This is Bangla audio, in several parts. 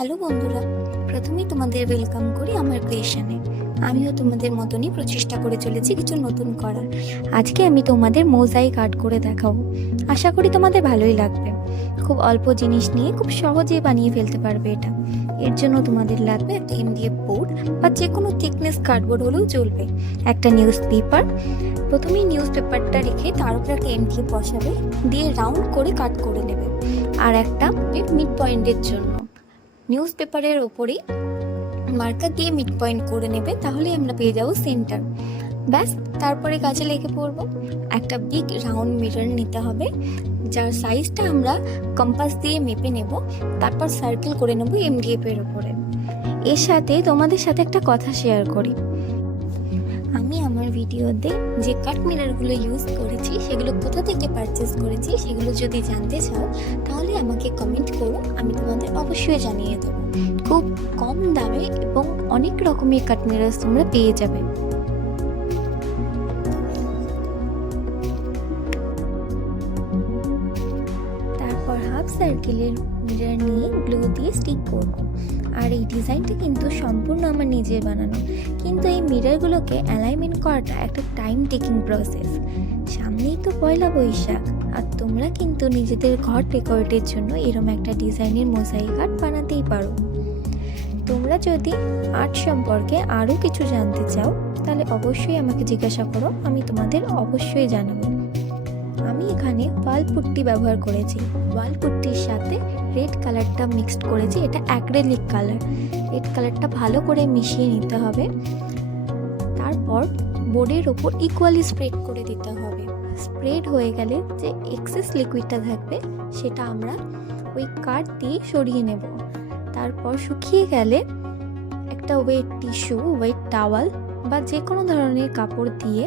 হ্যালো বন্ধুরা, প্রথমেই তোমাদের ওয়েলকাম করি আমার ক্রিয়েশনে। আমিও তোমাদের মতনই প্রচেষ্টা করে চলেছি কিছু নতুন করার। আজকে আমি তোমাদের মোজাইক আর্ট করে দেখাবো। আশা করি তোমাদের ভালোই লাগবে। খুব অল্প জিনিস নিয়ে খুব সহজেই বানিয়ে ফেলতে পারবে এটা। এর জন্য তোমাদের লাগবে একটা MDF বোর্ড বা যে কোনো থিকনেস কার্ডবোর্ড হলেও চলবে, একটা নিউজ পেপার। প্রথমেই নিউজ পেপারটা রেখে তার উপর একটা MDF বসাবে, দিয়ে রাউন্ড করে কাট করে নেবে। আর একটা মিড পয়েন্টের জন্য নিউজ পেপারের ওপরেই মার্কার দিয়ে মিড পয়েন্ট করে নেবে, তাহলেই আমরা পেয়ে যাবো সেন্টার। ব্যাস, তারপরে কাজে লেগে পড়বো। একটা বিগ রাউন্ড মিরর নিতে হবে, যার সাইজটা আমরা কম্পাস দিয়ে মেপে নেব। তারপর সার্কেল করে নেব MDF এর ওপরে। এর সাথে তোমাদের সাথে একটা কথা শেয়ার করি। আমি আমার ভিডিওতে যে কাট মিররগুলো ইউজ করেছি সেগুলো কোথা থেকে পারচেস করেছি সেগুলো যদি জানতে চাও তাহলে আমাকে কমেন্ট করো, আমি তোমাদের অবশ্যই জানিয়ে দেবো। খুব কম দামে এবং অনেক রকমের কাট মিরর তোমরা পেয়ে যাবে। তারপর হাফ সার্কেলের মিরর নিয়ে গ্লু দিয়ে স্টিক করব। আর এই ডিজাইনটা কিন্তু সম্পূর্ণ আমার নিজের বানানো, কিন্তু এই মিররগুলোকে অ্যালাইনমেন্ট করাটা একটা টাইম টেকিং প্রসেস। সামনেই তো পয়লা বৈশাখ, আর তোমরা কিন্তু নিজেদের ঘর ডেকোরেটের জন্য এরকম একটা ডিজাইনের মোজাইক আর্ট বানাতেই পারো। তোমরা যদি আর্ট সম্পর্কে আরও কিছু জানতে চাও তাহলে অবশ্যই আমাকে জিজ্ঞাসা করো, আমি তোমাদের অবশ্যই জানাবো। আমি এখানে ওয়াল পুট্টি ব্যবহার করেছি। ওয়াল পুট্টির সাথে রেড কালারটা মিক্সড করেছি, এটা অ্যাক্রেলিক কালার। রেড কালারটা ভালো করে মিশিয়ে নিতে হবে। তারপর বোর্ডের ওপর ইকুয়ালি স্প্রেড করে দিতে হবে। স্প্রেড হয়ে গেলে যে এক্সেস লিকুইডটা থাকবে সেটা আমরা ওই কাঠ দিয়ে সরিয়ে নেব। তারপর শুকিয়ে গেলে একটা ওয়েট টিস্যু, ওয়েট টাওয়াল বা যে কোনো ধরনের কাপড় দিয়ে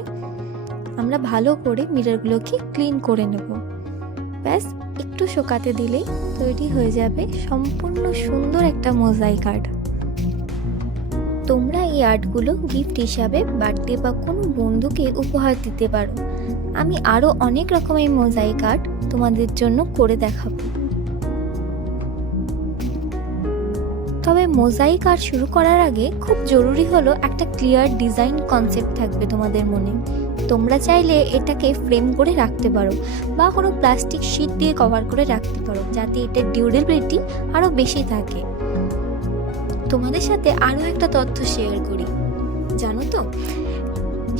আমরা ভালো করে মিররগুলোকে ক্লিন করে নেব। ব্যাস, একটু শুকাতে দিলেই তৈরি হয়ে যাবে সম্পূর্ণ সুন্দর একটা মোজাইক আর্ট। তোমরা এই আর্টগুলো গিফট হিসাবে বার্থডে বা কোনো বন্ধুকে উপহার দিতে পারো। আমি আরও অনেক রকমের মোজাইক আর্ট তোমাদের জন্য করে দেখাবো। তবে মোজাইক আর্ট শুরু করার আগে খুব জরুরি হলো একটা ক্লিয়ার ডিজাইন কনসেপ্ট থাকবে তোমাদের মনে। তোমরা চাইলে এটাকে ফ্রেম করে রাখতে পারো বা কোনো প্লাস্টিক শিট দিয়ে কভার করে রাখতে পারো, যাতে এটার ডিউরেবিলিটি আরও বেশি থাকে। তোমাদের সাথে আরও একটা তথ্য শেয়ার করি। জানো তো,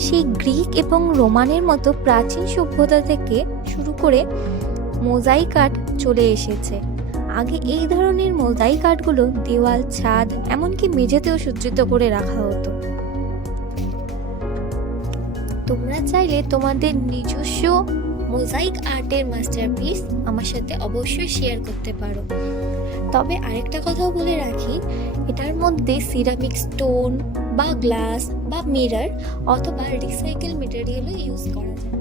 সেই গ্রিক এবং রোমানের মতো প্রাচীন সভ্যতা থেকে শুরু করে মোজাইক আর্ট চলে এসেছে। আগে এই ধরনের মোজাইক আর্টগুলো দেওয়াল, ছাদ, এমনকি মেঝেতেও সজ্জিত করে রাখা হতো। তোমরা চাইলে তোমাদের নিজস্ব মোজাইক আর্টের মাস্টারপিস আমার সাথে অবশ্যই শেয়ার করতে পারো। তবে আরেকটা কথাও বলে রাখি, এটার মধ্যে সিরামিক স্টোন বা গ্লাস বা মিরর অথবা রিসাইকেল মেটেরিয়ালও ইউজ করা যায়।